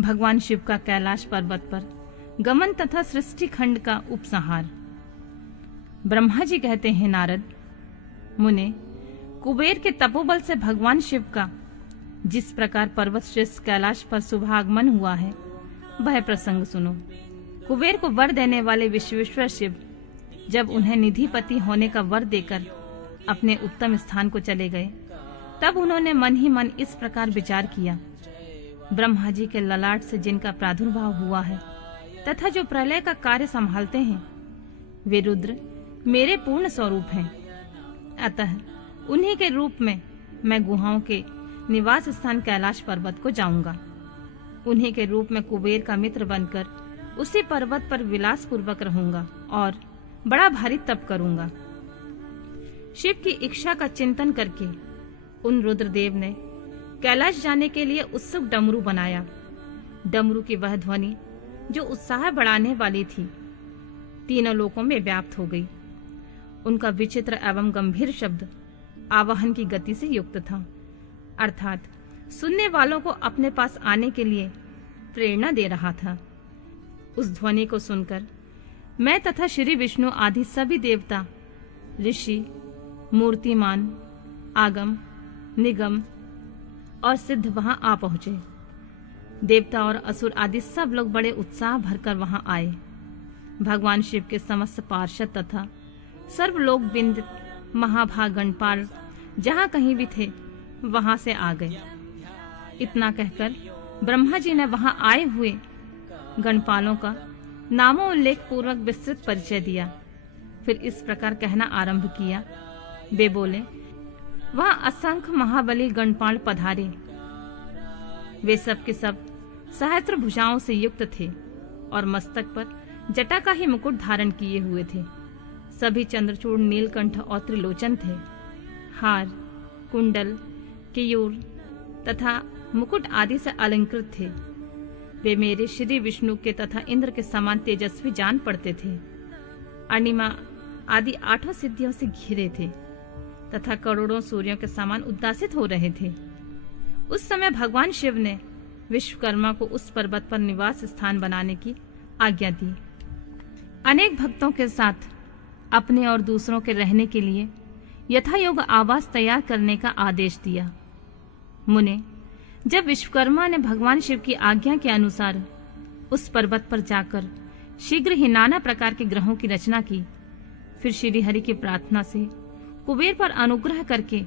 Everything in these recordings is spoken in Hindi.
भगवान शिव का कैलाश पर्वत पर गमन तथा सृष्टि खंड का उपसंहार। ब्रह्मा जी कहते हैं, नारद मुने, कुबेर के तपोबल से भगवान शिव का जिस प्रकार पर्वत श्रेष्ठ कैलाश पर शुभागमन हुआ है, वह प्रसंग सुनो। कुबेर को वर देने वाले विश्वेश्वर शिव जब उन्हें निधिपति होने का वर देकर अपने उत्तम स्थान को चले गए, तब उन्होंने मन ही मन इस प्रकार विचार किया, ब्रह्मा जी के ललाट से जिनका प्रादुर्भाव हुआ है तथा जो प्रलय का कार्य संभालते हैं, वे रुद्र मेरे पूर्ण स्वरूप हैं। अतः उन्हीं के रूप में मैं गुहाओं के निवास स्थान कैलाश पर्वत को जाऊंगा। उन्हीं के रूप में कुबेर का मित्र बनकर उसी पर्वत पर विलास पूर्वक रहूंगा और बड़ा भारी तप करूंगा। शिव की इच्छा का चिंतन करके उन रुद्रदेव ने कैलाश जाने के लिए उत्सुक डमरू बनाया। डमरू की वह ध्वनि जो उत्साह बढ़ाने वाली थी, तीनों लोकों में व्याप्त हो गई। उनका विचित्र एवं गंभीर शब्द आवाहन की गति से युक्त था, अर्थात सुनने वालों को अपने पास आने के लिए प्रेरणा दे रहा था। उस ध्वनि को सुनकर मैं तथा श्री विष्णु आदि सभी देवता, ऋषि, मूर्तिमान, आगम, निगम और सिद्ध वहां आ पहुंचे। देवता और असुर आदि सब लोग बड़े उत्साह भरकर वहां आए। भगवान शिव के समस्त पार्षद तथा सर्वलोक बिंद महाभाग गणपाल जहां कहीं भी थे, वहां से आ गए। इतना कहकर ब्रह्मा जी ने वहां आए हुए गणपालों का नामोल्लेख पूर्वक विस्तृत परिचय दिया। फिर इस प्रकार कहना आरंभ किया। वे बोले, वहां असंख्य महाबली गणपाल पधारे। वे सब के सब सहस्त्र भुजाओं से युक्त थे और मस्तक पर जटा का ही मुकुट धारण किए हुए थे। सभी चंद्रचूड़, नीलकंठ और त्रिलोचन थे। हार, कुंडल, केयूर तथा मुकुट आदि से अलंकृत थे। वे मेरे श्री विष्णु के तथा इंद्र के समान तेजस्वी जान पड़ते थे। अणिमा आदि 8 सिद्धियों से घिरे थे तथा करोड़ों सूर्यों के समान उद्दासित हो रहे थे। उस समय भगवान शिव ने विश्वकर्मा को उस पर्वत पर निवास स्थान बनाने की आज्ञा दी। अनेक भक्तों के साथ अपने और दूसरों के रहने के लिए यथायोग्य आवास तैयार करने का आदेश दिया। मुने, जब विश्वकर्मा ने भगवान शिव की आज्ञा के अनुसार उस पर्वत पर जाकर शीघ्र ही नाना प्रकार के ग्रहों की रचना की, फिर श्री हरि की प्रार्थना से कुबेर पर अनुग्रह करके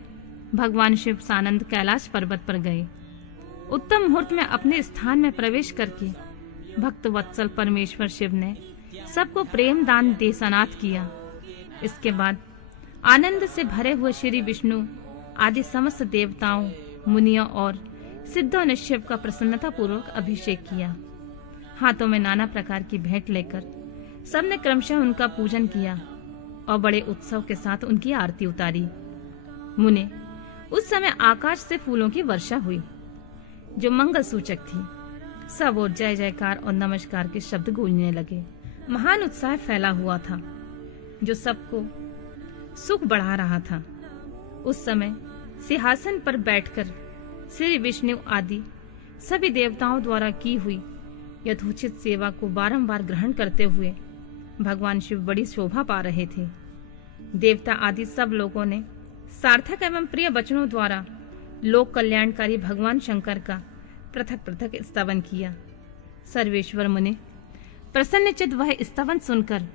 भगवान शिव सानंद कैलाश पर्वत पर गए। उत्तम मुहूर्त में अपने स्थान में प्रवेश करके भक्त वत्सल परमेश्वर शिव ने सबको प्रेम दान दे सनाथ किया। इसके बाद आनंद से भरे हुए श्री विष्णु आदि समस्त देवताओं, मुनियों और सिद्धों ने शिव का प्रसन्नता पूर्वक अभिषेक किया। हाथों में नाना प्रकार की भेंट लेकर सबने क्रमशः उनका पूजन किया और बड़े उत्सव के साथ उनकी आरती उतारी। मुने, उस समय आकाश से फूलों की वर्षा हुई जो मंगल सूचक थी। सब और जय जयकार और नमस्कार के शब्द गूंजने लगे। महान उत्साह फैला हुआ था जो सबको सुख बढ़ा रहा था। उस समय सिंहासन पर बैठकर श्री विष्णु आदि सभी देवताओं द्वारा की हुई यथोचित सेवा को बारंबार ग्रहण करते हुए भगवान शिव बड़ी शोभा पा रहे थे। देवता आदि सब लोगों ने सार्थक एवं प्रिय वचनों द्वारा लोक कल्याणकारी भगवान शंकर का पृथक पृथक स्तवन किया। सर्वेश्वर मुने, प्रसन्नचित्त वह स्तवन सुनकर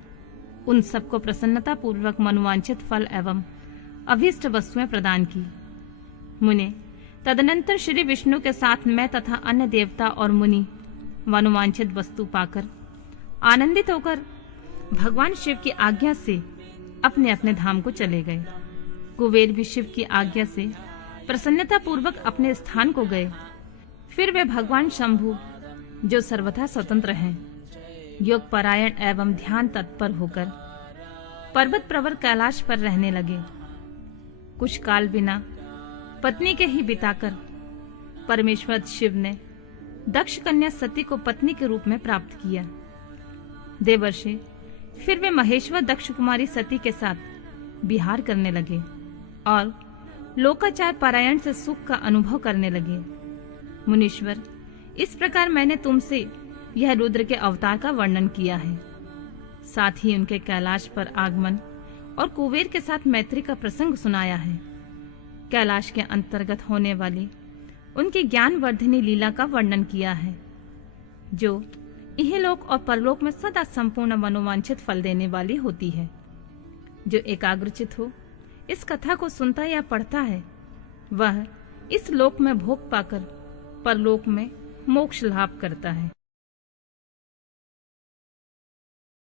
उन सबको प्रसन्नता पूर्वक मनोवांछित फल एवं अभीष्ट वस्तुएं प्रदान की। मुने, तदनंतर श्री विष्णु के साथ मैं तथा अन्य देवता और मुनि मनोवांछित वस्तु पाकर आनंदित होकर भगवान शिव की आज्ञा से अपने अपने धाम को चले गए। कुबेर भी शिव की आज्ञा से प्रसन्नता पूर्वक अपने स्थान को गए। फिर वे भगवान शंभु, जो सर्वथा स्वतंत्र हैं, योग परायण एवं ध्यान तत्पर होकर पर्वत प्रवर कैलाश पर रहने लगे। कुछ काल बिना पत्नी के ही बिताकर परमेश्वर शिव ने दक्ष कन्या सती को पत्नी के रूप में प्राप्त किया। देवर्षि फिर वे महेश्वर दक्ष कुमारी सती के साथ विहार करने लगे और लोकाचार पारायण से सुख का अनुभव करने लगे। मुनीश्वर, इस प्रकार मैंने तुमसे यह रुद्र के अवतार का वर्णन किया है। साथ ही उनके कैलाश पर आगमन और कुबेर के साथ मैत्री का प्रसंग सुनाया है। कैलाश के अंतर्गत होने वाली उनकी ज्ञानवर्धिनी लीला का वर्णन किया है, जो इहलोक और परलोक में सदा संपूर्ण मनोवांछित फल देने वाली होती है। जो एकाग्रचित हो इस कथा को सुनता या पढ़ता है, वह इस लोक में भोग पाकर परलोक में मोक्ष लाभ करता है।